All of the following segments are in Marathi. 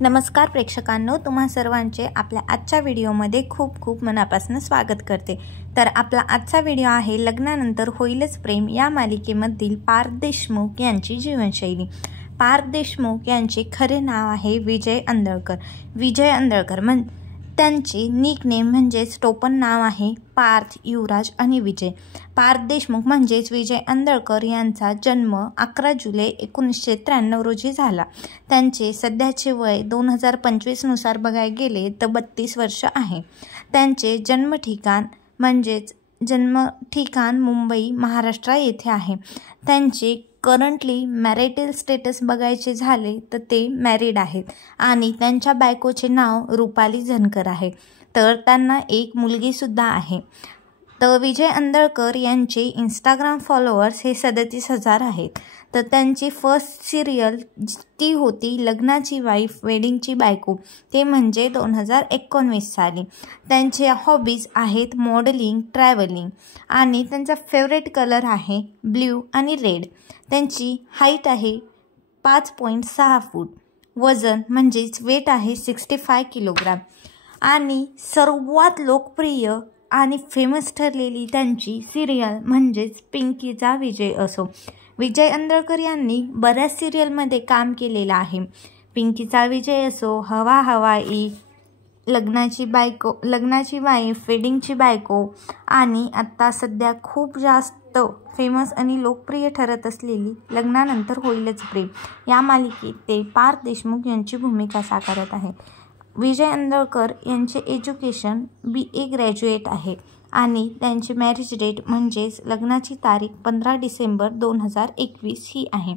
नमस्कार प्रेक्षकांनो, तुम्हा सर्वांचे आपल्या आजच्या व्हिडिओमध्ये खूप खूप मनापासून स्वागत करते। तर आपला आजचा व्हिडिओ आहे लग्नानंतर होईलच प्रेम या मालिकेमधील पार्थ देशमुख यांची जीवनशैली। पार्थ देशमुख यांचे खरे नाव आहे विजय अंदळकर। विजय अंदळकर त्यांचे निकनेम म्हणजेच टोपण नाव आहे पार्थ, युवराज आणि विजय। पार्थ देशमुख म्हणजेच विजय अंदळकर यांचा जन्म 11 जुलै 1993 रोजी झाला। त्यांचे सध्याचे वय 2025 नुसार बघायला गेले तर 32 वर्ष आहे। त्यांचे जन्मठिकाण मुंबई महाराष्ट्र येथे आहे। त्यांचे करंटली मॅरिटल स्टेटस बघायचे झाले तर ते मॅरिड आहेत आणि त्यांच्या बायकोचे नाव रुपाली झनकर आहे। तर त्यांना एक मुलगी सुद्धा आहे। तर विजय अंदळकर यांचे इंस्टाग्राम फॉलोअर्स हे 37,000 आहेत। तर त्यांची फर्स्ट सिरियल ती होती लग्नाची वाईफ वेडिंगची बायको, ते म्हणजे 2019 साली। त्यांचे हॉबीज आहेत मॉडेलिंग, ट्रॅव्हलिंग आणि त्यांचा फेवरेट कलर आहे ब्ल्यू आणि रेड। त्यांची हाईट आहे 5.6 फूट, वजन म्हणजेच वेट आहे 65 किलोग्राम आणि सर्वात लोकप्रिय आणि फेमस ठरलेली त्यांची सिरियल म्हणजेच पिंकीचा विजय असो। विजय अंदळकर यांनी बऱ्याच सिरियलमध्ये काम केलेलं आहे। पिंकीचा विजय असो, हवा हवाई, लग्नाची वाईफ, वेडिंगची बायको आणि आता सध्या खूप जास्त फेमस आणि लोकप्रिय ठरत असलेली लग्नानंतर होईलच प्रेम या मालिकेत ते पार्थ देशमुख यांची भूमिका साकारत आहे। विजय अंदळकर यांचे एज्युकेशन BA ग्रॅज्युएट आहे आणि त्यांची मॅरेज डेट म्हणजेच लग्नाची तारीख 15 डिसेंबर 2021 ही आहे।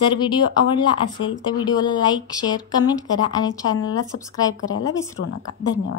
जर व्हिडिओ आवडला असेल तर व्हिडिओला लाईक, शेअर, कमेंट करा आणि चॅनलला सबस्क्राईब करायला विसरू नका। धन्यवाद।